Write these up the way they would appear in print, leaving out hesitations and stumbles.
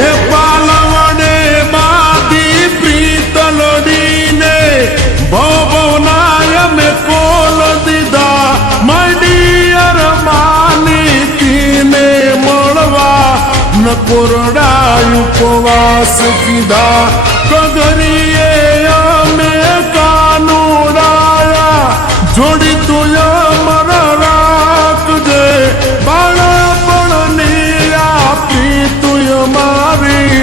એ પાલવડે બાદી પ્રીતલડીને ભવનાય મેં કોલ દીધા મડિયર માની તીને મળવા ન કોરડા ઉપવાસ કીધા કગરીએ અમે કાનુડાયા જોડી તું અમર રાખજે બાળપણની આપી તું મારી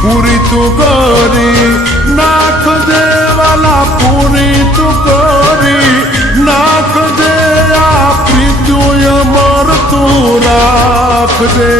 પૂરી તું કરી નાખજે વાલા પૂરી તું કરી નાખજે આપી તું અમર તું રાખજે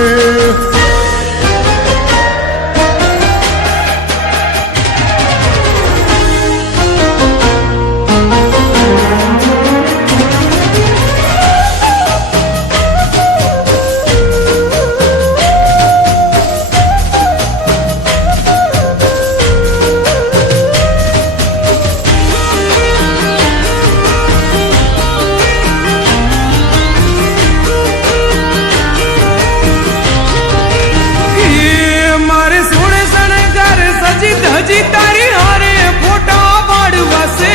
હજી તારી હારે ફોટા પાડવાશે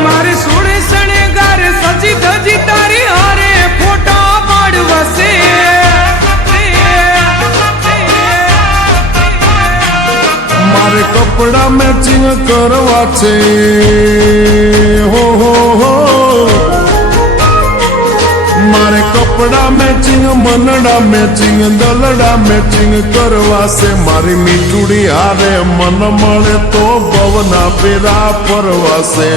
મારે સોળે શણગાર સજી ધજી તારી હારે ફોટા પાડવાશે મારે કપડા મેચિંગ કરવા છે હો મારે કપડા મેચિંગ મનડા મેચિંગ દલડા મેચિંગ કરવા છે મારી મીઠુડી હારે મન મળે તો ભવના પેરા પરવાશે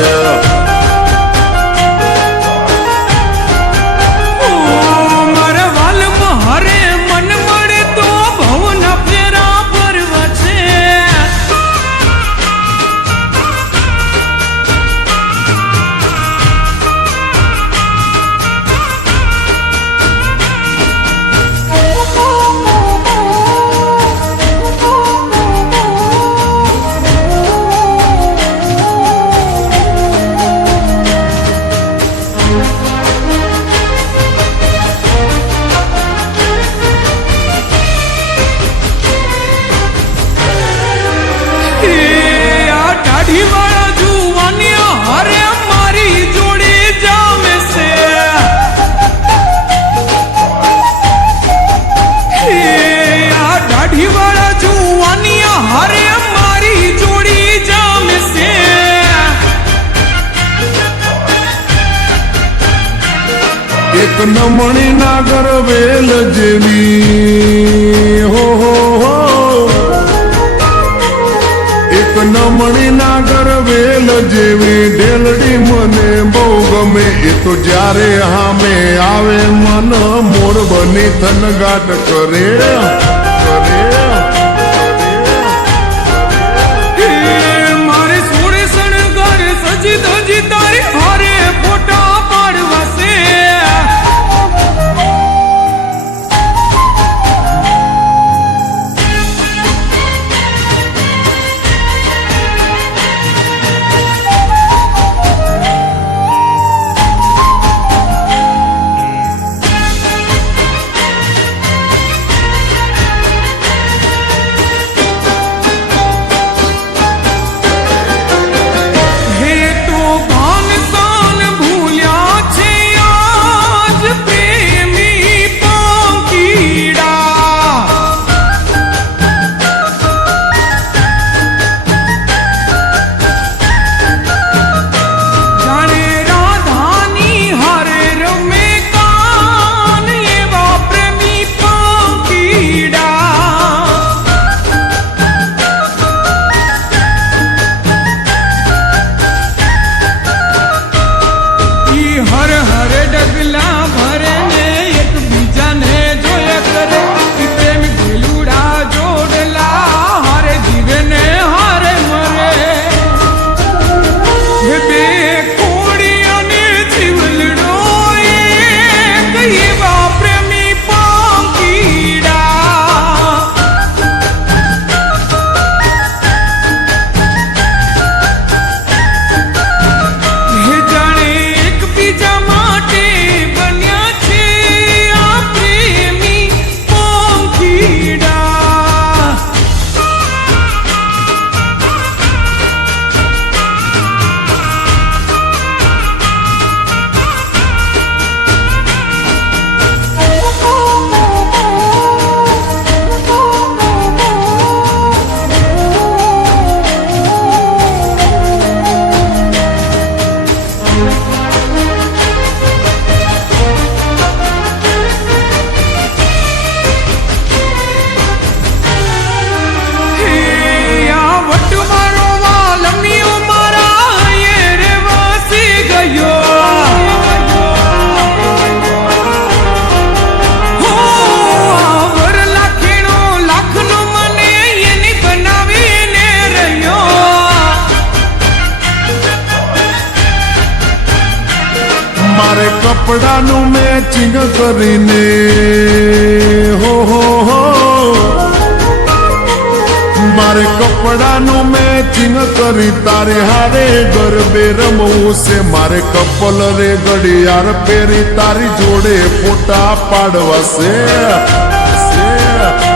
મારા વાલમાં હરે મન મળે તો ભવના ફેરા પરવા છે વાળા જુવાની હરે મારી જોડી જામે છે આ દાઢી વાળા જુવાની હરે મારી જોડી જામે છે એક નમણી નાગર વેલ જેવી હો એક નમણી નાગર વેલ જેવી ઢેલડી મને બહુ ગમે એ તો જ્યારે હામે આવે મન મોર બની થનગાટ કરે મારે સોળે શણગાર સજી ધજી તારી હારે ફોટા પાડવાશે મારે કપડાનું મેચિંગ કરીને હો મારે કપડાનું મેચિંગ કરી તારે હારે ગરબે રમવું છે મારે કપલ રે ઘડિયાળ પહેરી તારી જોડે ફોટા પાડવા છે